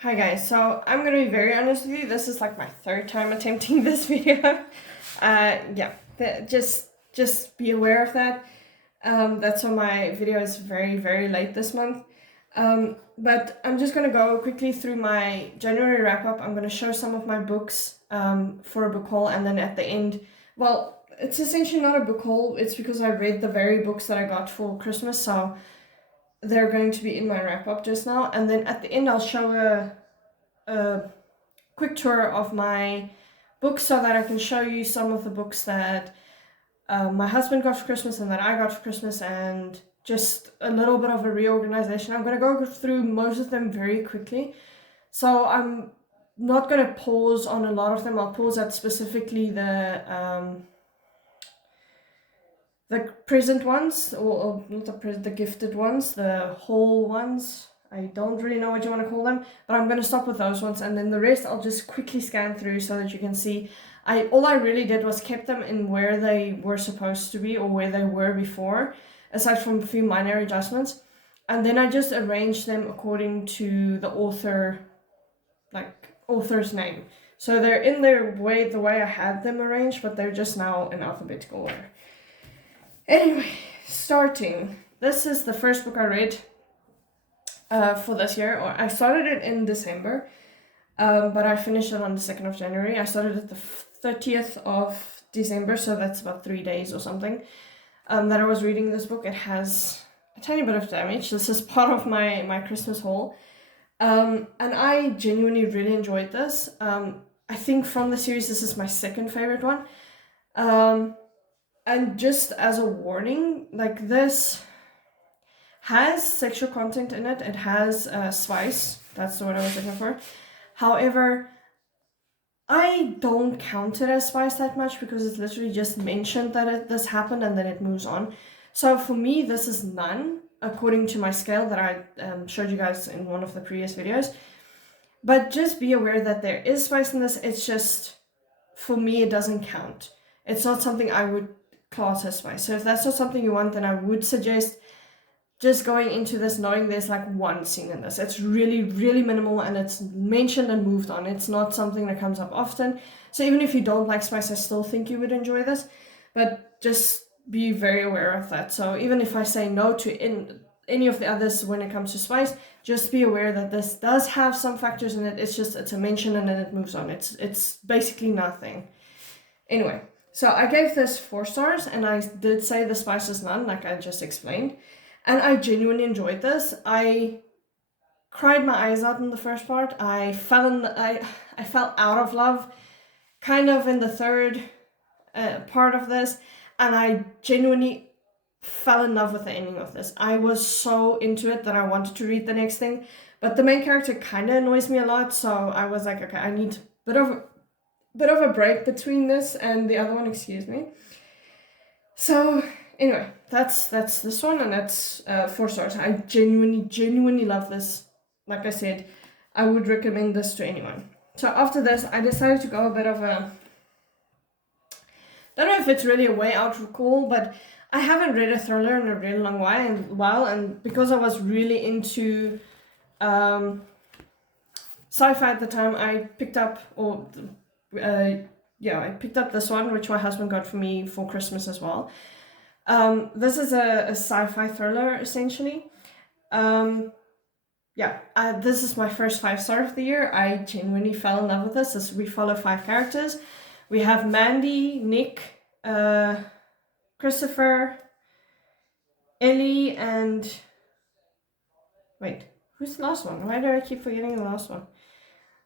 Hi guys, so I'm gonna be very honest with you. This is like my third time attempting this video. Yeah, just be aware of that. That's why my video is very late this month. But I'm just gonna go quickly through my January wrap up. I'm gonna show some of my books for a book haul, and then at the end, well, it's essentially not a book haul. It's because I read the very books that I got for Christmas, so they're going to be in my wrap up just now. And then at the end, I'll show a quick tour of my books so that I can show you some of the books that my husband got for Christmas and that I got for Christmas, and just a little bit of a reorganization. I'm going to go through most of them very quickly. So I'm not going to pause on a lot of them. I'll pause at specifically the present ones, or not the gifted ones, the whole ones. I don't really know what you want to call them, but I'm going to stop with those ones, and then the rest I'll just quickly scan through so that you can see. All I really did was kept them in where they were supposed to be or where they were before, aside from a few minor adjustments, and then I just arranged them according to the author's name. So they're in the way I had them arranged, but they're just now in alphabetical order. Anyway, starting. This is the first book I read for this year, or I started it in December, but I finished it on the 2nd of January. I started it the 30th of December, so that's about 3 days or something that I was reading this book. It has a tiny bit of damage. This is part of my Christmas haul. And I genuinely really enjoyed this. I think from the series, this is my second favorite one. And just as a warning, like, this has sexual content in it. It has spice. That's the word I was looking for. However, I don't count it as spice that much because it's literally just mentioned that this happened and then it moves on. So for me, this is none, according to my scale that I showed you guys in one of the previous videos. But just be aware that there is spice in this. It's just, for me, it doesn't count. It's not something I would class as spice. So if that's not something you want, then I would suggest just going into this knowing there's like one scene in this. It's really minimal, and it's mentioned and moved on. It's not something that comes up often. So even if you don't like spice, I still think you would enjoy this. But just be very aware of that. So even if I say no to any of the others when it comes to spice, just be aware that this does have some factors in it. It's a mention and then it moves on. It's basically nothing. Anyway, so I gave this 4 stars, and I did say the spice is none, like I just explained. And I genuinely enjoyed this. I cried my eyes out in the first part. I fell out of love kind of in the third part of this, and I genuinely fell in love with the ending of this. I was so into it that I wanted to read the next thing, but the main character kind of annoys me a lot, so I was like, okay, I need a bit of a break between this and the other one, excuse me. So anyway, that's this one, and that's 4 stars. I genuinely love this. Like I said, I would recommend this to anyone. So after this, I decided to go a bit of a, I don't know if it's really a way out recall, but I haven't read a thriller in a really long while, and because I was really into sci-fi at the time, I picked up, I picked up this one, which my husband got for me for Christmas as well. This is a sci-fi thriller, essentially. This is my first 5-star of the year. I genuinely fell in love with this, as we follow 5 characters. We have Mandy, Nick, Christopher, Ellie, and... Wait, who's the last one? Why do I keep forgetting the last one?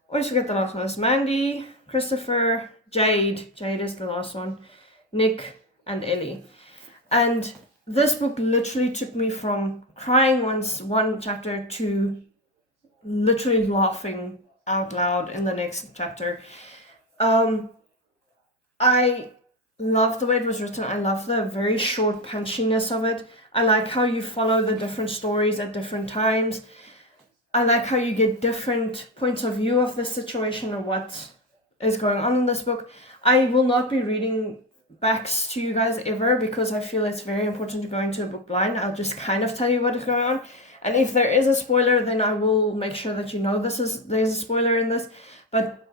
Always forget the last one. It's Mandy, Christopher, Jade. Jade is the last one. Nick, and Ellie. And this book literally took me from crying one chapter to literally laughing out loud in the next chapter. I love the way it was written. I love the very short punchiness of it. I like how you follow the different stories at different times. I like how you get different points of view of the situation or what is going on in this book. I will not be reading backs to you guys ever because I feel it's very important to go into a book blind. I'll just kind of tell you what is going on. And if there is a spoiler, then I will make sure that you know there's a spoiler in this. But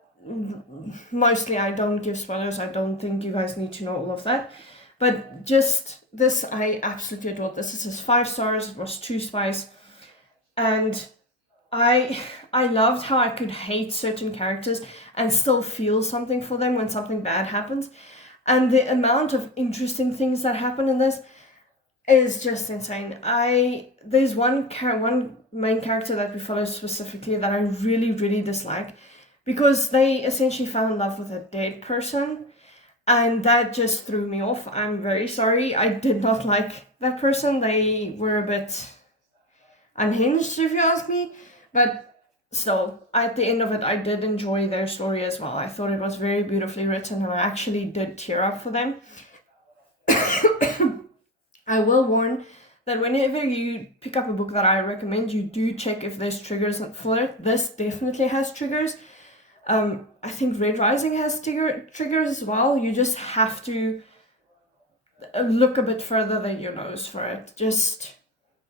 mostly I don't give spoilers. I don't think you guys need to know all of that. But just this, I absolutely adored this. This is 5 stars. It was 2 spice. And I loved how I could hate certain characters and still feel something for them when something bad happens. And the amount of interesting things that happen in this is just insane. There's one main character that we follow specifically that I really, really dislike, because they essentially fell in love with a dead person, and that just threw me off. I'm very sorry. I did not like that person. They were a bit unhinged, if you ask me, but still, at the end of it, I did enjoy their story as well. I thought it was very beautifully written, and I actually did tear up for them. I will warn that whenever you pick up a book that I recommend, you do check if there's triggers for it. This definitely has triggers. I think Red Rising has triggers as well. You just have to look a bit further than your nose for it, just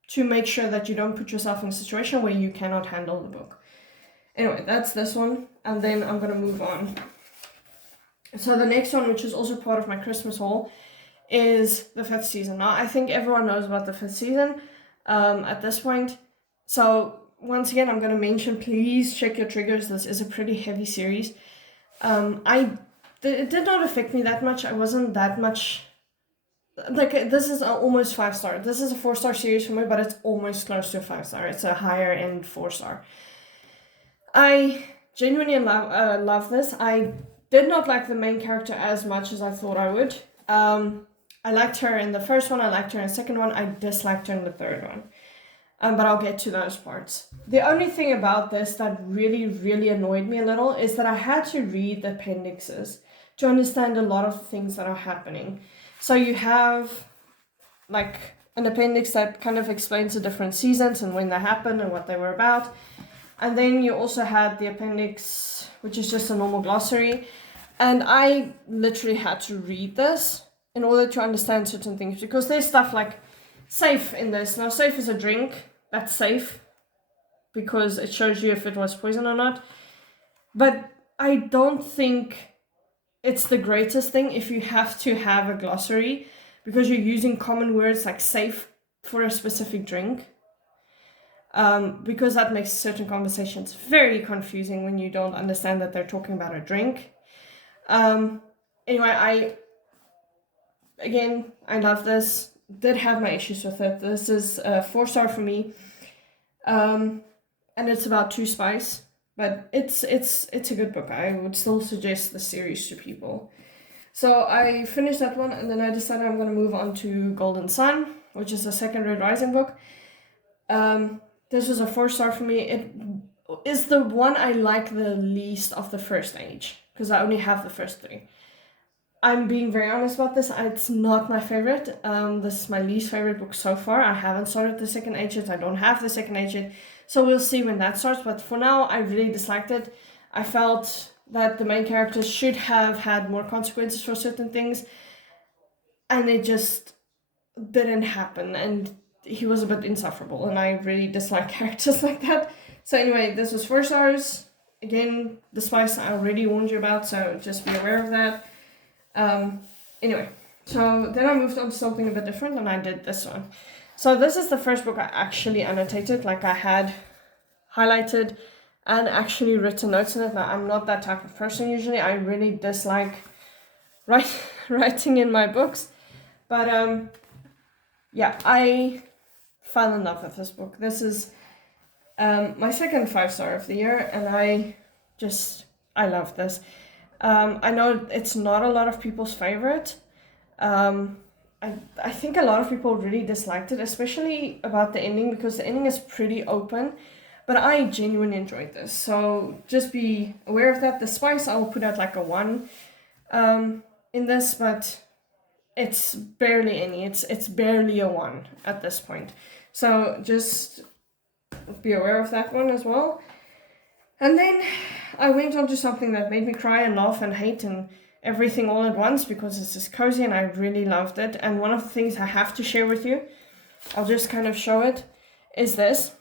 to make sure that you don't put yourself in a situation where you cannot handle the book. Anyway, that's this one, and then I'm gonna move on. So the next one, which is also part of my Christmas haul, is the 5th season. Now, I think everyone knows about the 5th season at this point. So once again, I'm going to mention, please check your triggers. This is a pretty heavy series. It did not affect me that much. I wasn't that much... Like, this is almost 5-star. This is a 4-star series for me, but it's almost close to a 5-star. It's a higher end 4-star. I genuinely love this. I did not like the main character as much as I thought I would. I liked her in the first one, I liked her in the second one, I disliked her in the third one. But I'll get to those parts. The only thing about this that really, really annoyed me a little is that I had to read the appendixes to understand a lot of things that are happening. So you have like an appendix that kind of explains the different seasons and when they happened and what they were about. And then you also had the appendix, which is just a normal glossary. And I literally had to read this in order to understand certain things, because there's stuff like safe in this. Now, safe is a drink. That's safe because it shows you if it was poison or not. But I don't think it's the greatest thing if you have to have a glossary, because you're using common words like safe for a specific drink. Because that makes certain conversations very confusing when you don't understand that they're talking about a drink. Anyway, I love this. Did have my issues with it. This is a 4-star for me. And it's about 2 spice, but it's a good book. I would still suggest the series to people. So I finished that one, and then I decided I'm going to move on to Golden Sun, which is a second Red Rising book. This was a 4-star for me. It is the one I like the least of the first age, because I only have the first 3. I'm being very honest about this. It's not my favorite. This is my least favorite book so far. I haven't started the second age yet. I don't have the second age yet. So we'll see when that starts. But for now, I really disliked it. I felt that the main characters should have had more consequences for certain things. And it just didn't happen. And he was a bit insufferable. And I really dislike characters like that. So anyway, this was 4 stars. Again, the spice I already warned you about. So just be aware of that. Anyway, so then I moved on to something a bit different, and I did this one. So this is the first book I actually annotated, like I had highlighted and actually written notes in it. Now, I'm not that type of person usually. I really dislike writing in my books. But yeah, I fell in love with this book. This is my second 5-star of the year, and I love this. I know it's not a lot of people's favorite. I think a lot of people really disliked it, especially about the ending, because the ending is pretty open. But I genuinely enjoyed this, so just be aware of that. The spice, I'll put out like a 1 in this, but it's barely any. It's barely a 1 at this point. So just be aware of that one as well. And then I went on to something that made me cry and laugh and hate and everything all at once, because it's just cozy and I really loved it. And one of the things I have to share with you, I'll just kind of show it, is this.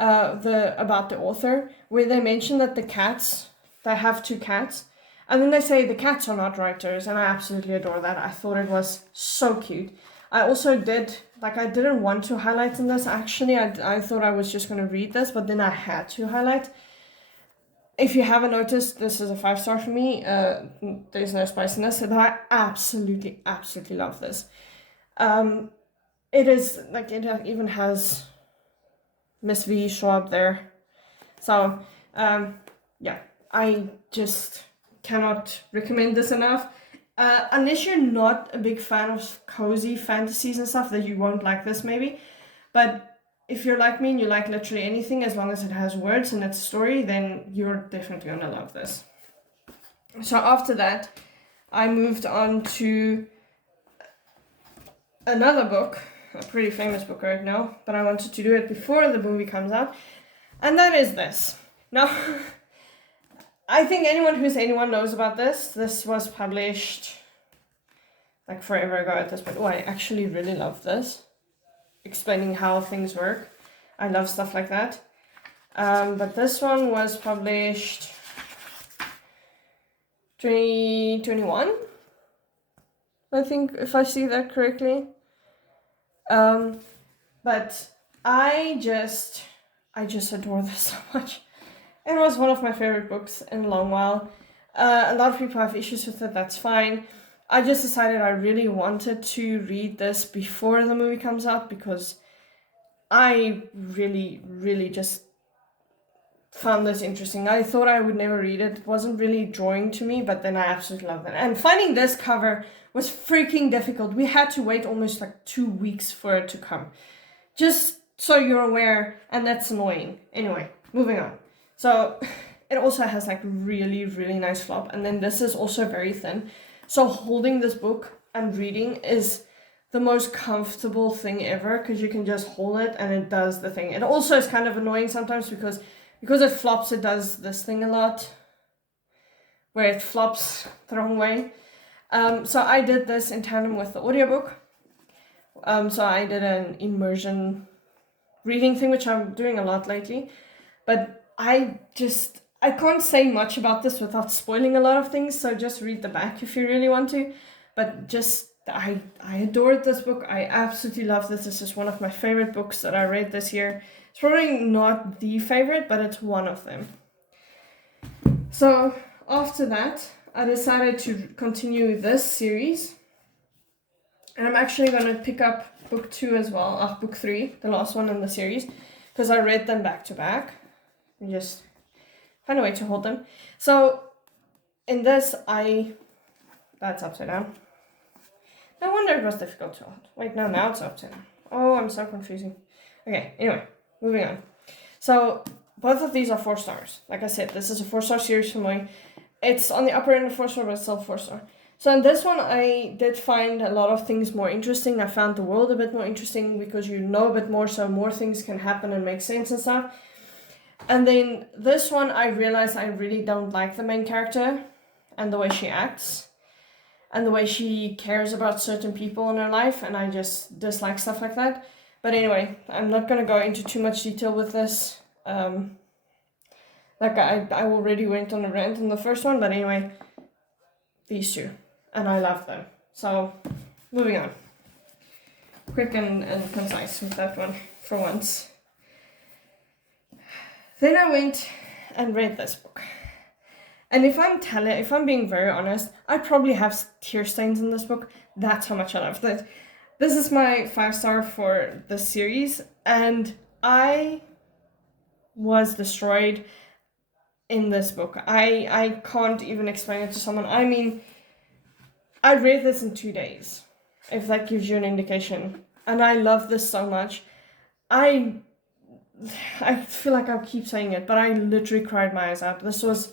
about the author, where they mention that they have 2 cats, and then they say the cats are not writers, and I absolutely adore that. I thought it was so cute. I also I didn't want to highlight in this, actually. I thought I was just going to read this, but then I had to highlight. If you haven't noticed, this is a 5-star for me. There's no spiciness, and I absolutely, absolutely love this. It is, like, it even has Miss V show up there. So, yeah, I just cannot recommend this enough. Unless you're not a big fan of cozy fantasies and stuff, that you won't like this maybe. But if you're like me and you like literally anything, as long as it has words and it's a story, then you're definitely gonna love this. So after that, I moved on to another book, a pretty famous book right now, but I wanted to do it before the movie comes out, and that is this. Now, I think anyone knows about this. This was published like forever ago at this point. Oh, I actually really love this, explaining how things work. I love stuff like that. But this one was published 2021, I think, if I see that correctly. But I just adore this so much. It was one of my favorite books in a long while. A lot of people have issues with it, that's fine. I just decided I really wanted to read this before the movie comes out, because I really, really just found this interesting. I thought I would never read it. It wasn't really drawing to me, but then I absolutely loved it. And finding this cover was freaking difficult. We had to wait almost like 2 weeks for it to come. Just so you're aware, and that's annoying. Anyway, moving on. So it also has like really, really nice flop, and then this is also very thin. So holding this book and reading is the most comfortable thing ever, because you can just hold it and it does the thing. It also is kind of annoying sometimes because it flops, it does this thing a lot, where it flops the wrong way. So I did this in tandem with the audiobook. So I did an immersion reading thing, which I'm doing a lot lately, but I can't say much about this without spoiling a lot of things, so just read the back if you really want to. But just, I adored this book. I absolutely love this. This is one of my favorite books that I read this year. It's probably not the favorite, but it's one of them. So after that, I decided to continue this series. And I'm actually going to pick up book 2 as well, book 3, the last one in the series, because I read them back to back. And just find a way to hold them. So in this, that's upside down. No wonder it was difficult to hold. Wait, no, now it's upside down. Oh, I'm so confusing. Okay, anyway, moving on. So both of these are 4 stars. Like I said, this is a 4-star series for me. It's on the upper end of 4-star, but it's still 4-star. So in this one, I did find a lot of things more interesting. I found the world a bit more interesting because you know a bit more, so more things can happen and make sense and stuff. And then this one, I realized I really don't like the main character and the way she acts and the way she cares about certain people in her life, and I just dislike stuff like that. But anyway, I'm not going to go into too much detail with this. I already went on a rant in the first one, but anyway, these 2, and I love them. So, moving on. Quick and concise with that one, for once. Then I went and read this book. And if I'm being very honest, I probably have tear stains in this book. That's how much I loved it. This is my 5-star for the series, and I was destroyed in this book. I can't even explain it to someone. I mean, I read this in 2 days, if that gives you an indication. And I love this so much. I feel like I'll keep saying it, but I literally cried my eyes out. This was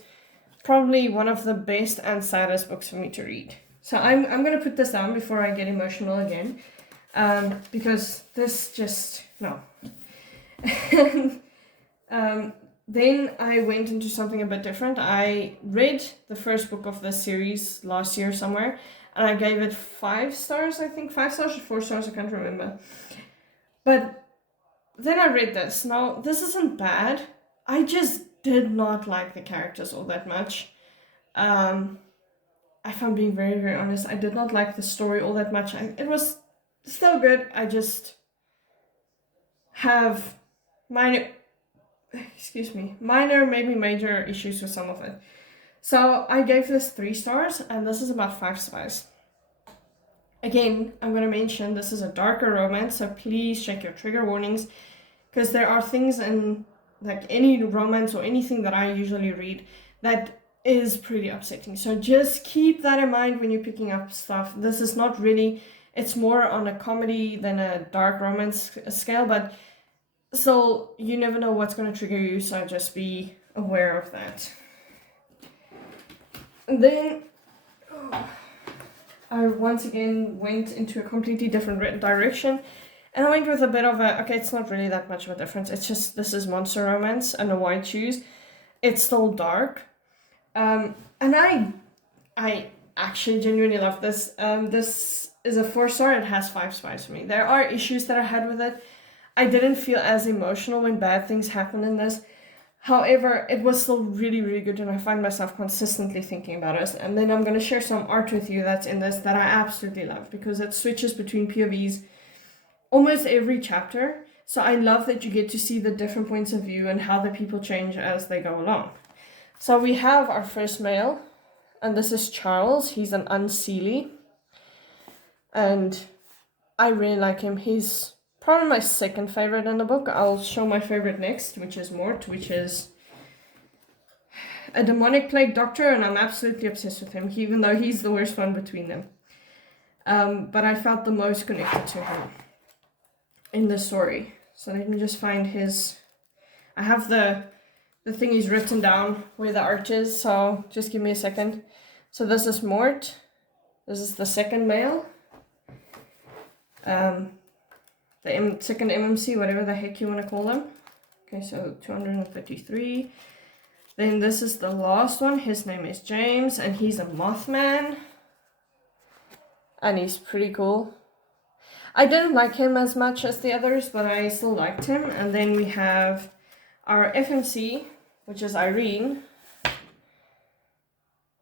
probably one of the best and saddest books for me to read. So I'm going to put this down before I get emotional again, because this just, no. Then I went into something a bit different. I read the first book of this series last year somewhere, and I gave it 5 stars, I think. 5 stars or 4 stars, I can't remember. But then I read this. Now, this isn't bad. I just did not like the characters all that much. If I'm being very, very honest, I did not like the story all that much. It was still good. I just have minor, minor, maybe major issues with some of it. So I gave this 3 stars, and this is about 5 spies. Again, I'm going to mention this is a darker romance, so please check your trigger warnings, because there are things in like any romance or anything that I usually read that is pretty upsetting. So just keep that in mind when you're picking up stuff. This is not really, it's more on a comedy than a dark romance scale, but so you never know what's going to trigger you, so just be aware of that. And then I once again went into a completely different direction, and I went with a bit of a, okay, it's not really that much of a difference, it's just, this is monster romance and a white shoes. It's still dark, and I actually genuinely love this. This is a 4-star, it has 5 spies for me. There are issues that I had with it. I didn't feel as emotional when bad things happen in this. However, it was still really, really good, and I find myself consistently thinking about it. And then I'm going to share some art with you that's in this that I absolutely love, because it switches between POVs almost every chapter. So I love that you get to see the different points of view and how the people change as they go along. So we have our first male, and this is Charles. He's an Unseelie, and I really like him. He's probably my second favorite in the book. I'll show my favorite next, which is Mort, which is a demonic plague doctor, and I'm absolutely obsessed with him, even though he's the worst one between them. But I felt the most connected to him in the story. So let me just find his, I have the thing he's written down where the art is, so just give me a second. So this is Mort. This is the second male. The second MMC, whatever the heck you want to call them. Okay, so 233. Then this is the last one. His name is James, and he's a Mothman. And he's pretty cool. I didn't like him as much as the others, but I still liked him. And then we have our FMC, which is Irene.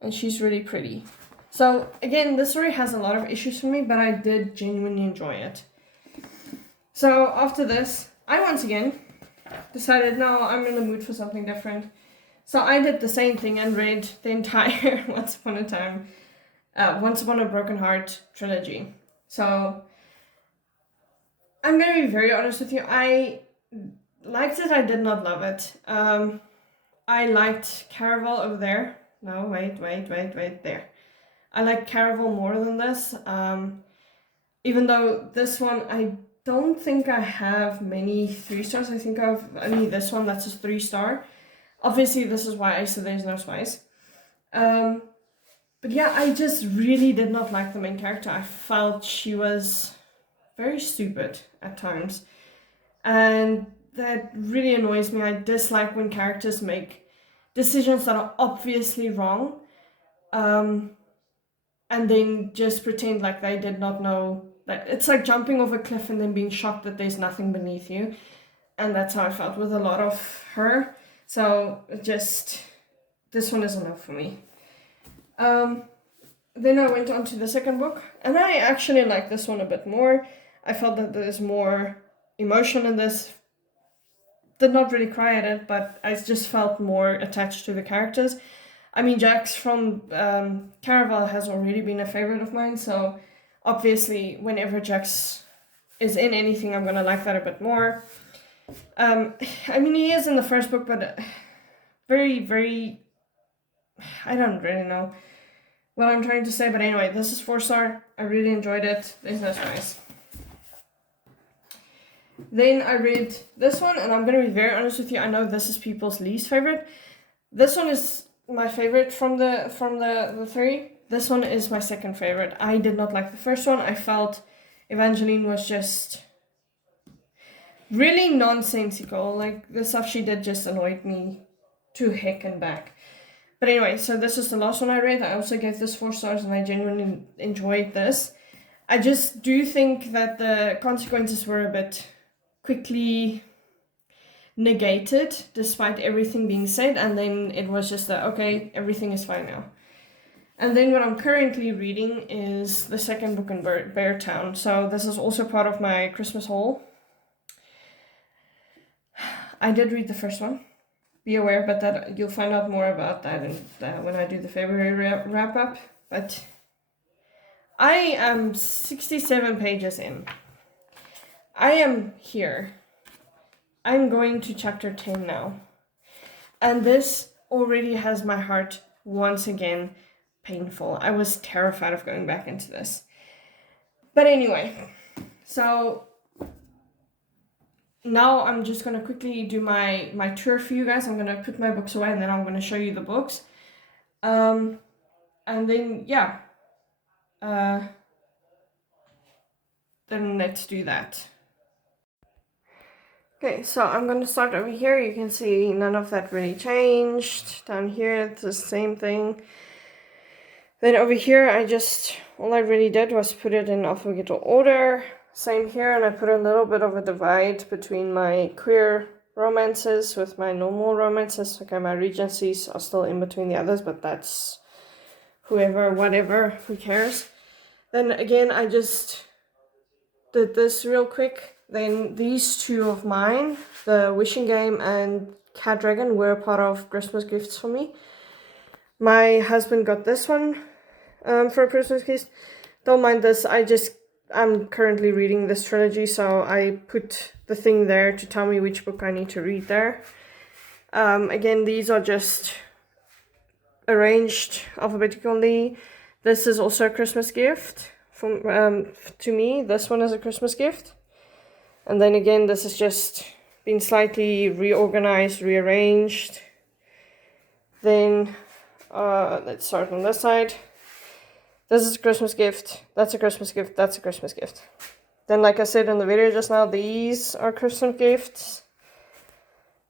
And she's really pretty. So again, this story has a lot of issues for me, but I did genuinely enjoy it. So after this, I once again decided, no, I'm in the mood for something different. So I did the same thing and read the entire Once Upon a Broken Heart trilogy. So I'm going to be very honest with you. I liked it. I did not love it. I liked Caraval over there. No, wait, there. I like Caraval more than this. Even though this one, I don't think I have many 3 stars. I think I have only this one that's a 3-star. Obviously, this is why I said there's no spice. But yeah, I just really did not like the main character. I felt she was very stupid at times. And that really annoys me. I dislike when characters make decisions that are obviously wrong. And then just pretend like they did not know. It's like jumping off a cliff and then being shocked that there's nothing beneath you. And that's how I felt with a lot of her. So just, this one is enough for me. Then I went on to the second book, and I actually like this one a bit more. I felt that there's more emotion in this. Did not really cry at it, but I just felt more attached to the characters. I mean, Jax from Caraval has already been a favorite of mine, so obviously whenever Jax is in anything, I'm going to like that a bit more. I mean, he is in the first book, but very, very, I don't really know what I'm trying to say, but anyway, this is 4-star. I really enjoyed it. There's no spice. Then I read this one, and I'm going to be very honest with you. I know this is people's least favorite. This one is my favorite from the 3. This one is my second favorite. I did not like the first one. I felt Evangeline was just really nonsensical. Like, the stuff she did just annoyed me to heck and back. But anyway, so this is the last one I read. I also gave this 4 stars, and I genuinely enjoyed this. I just do think that the consequences were a bit quickly negated despite everything being said, and then it was just that, okay, everything is fine now. And then what I'm currently reading is the second book in Beartown. So this is also part of my Christmas haul. I did read the first one. Be aware, but that you'll find out more about that when I do the February wrap up. But I am 67 pages in. I am here. I'm going to chapter 10 now. And this already has my heart once again painful. I was terrified of going back into this. But anyway, so now I'm just going to quickly do my tour for you guys. I'm going to put my books away and then I'm going to show you the books. And then, yeah. Then let's do that. Okay, so I'm going to start over here. You can see none of that really changed. Down here, it's the same thing. Then over here, all I really did was put it in alphabetical order. Same here, and I put a little bit of a divide between my queer romances with my normal romances. Okay, my Regencies are still in between the others, but that's whoever, whatever, who cares. Then again, I just did this real quick. Then these two of mine, the Wishing Game and Cat Dragon, were part of Christmas gifts for me. My husband got this one for a Christmas gift. Don't mind this, I'm currently reading this trilogy, so I put the thing there to tell me which book I need to read there. Again, these are just arranged alphabetically. This is also a Christmas gift from to me. This one is a Christmas gift. And then again, this has just been slightly reorganized, rearranged. Then let's start on this side. This is a Christmas gift, that's a Christmas gift, that's a Christmas gift. Then, like I said in the video just now, these are Christmas gifts.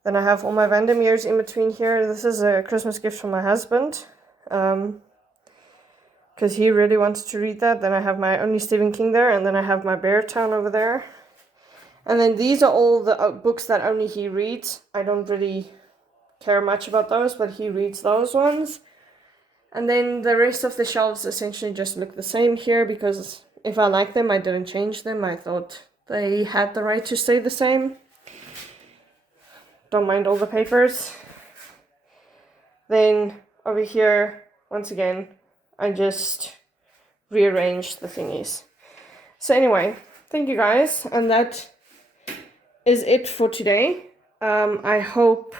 Then I have all my Vandermeers in between here. This is a Christmas gift from my husband, because he really wants to read that. Then I have my Only Stephen King there, and then I have my Beartown over there. And then these are all the books that only he reads. I don't really care much about those, but he reads those ones. And then the rest of the shelves essentially just look the same here, because if I like them, I didn't change them. I thought they had the right to stay the same. Don't mind all the papers. Then over here, once again, I just rearranged the thingies. So anyway, thank you guys, and that is it for today. I hope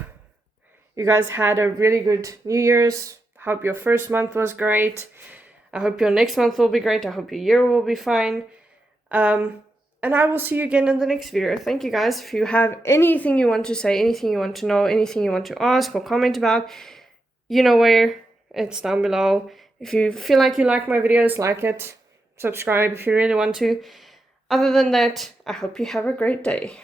you guys had a really good New Year's. Hope your first month was great. I hope your next month will be great. I hope your year will be fine. And I will see you again in the next video. Thank you guys. If you have anything you want to say, anything you want to know, anything you want to ask or comment about, you know where. It's down below. If you feel like you like my videos, like it. Subscribe if you really want to. Other than that, I hope you have a great day.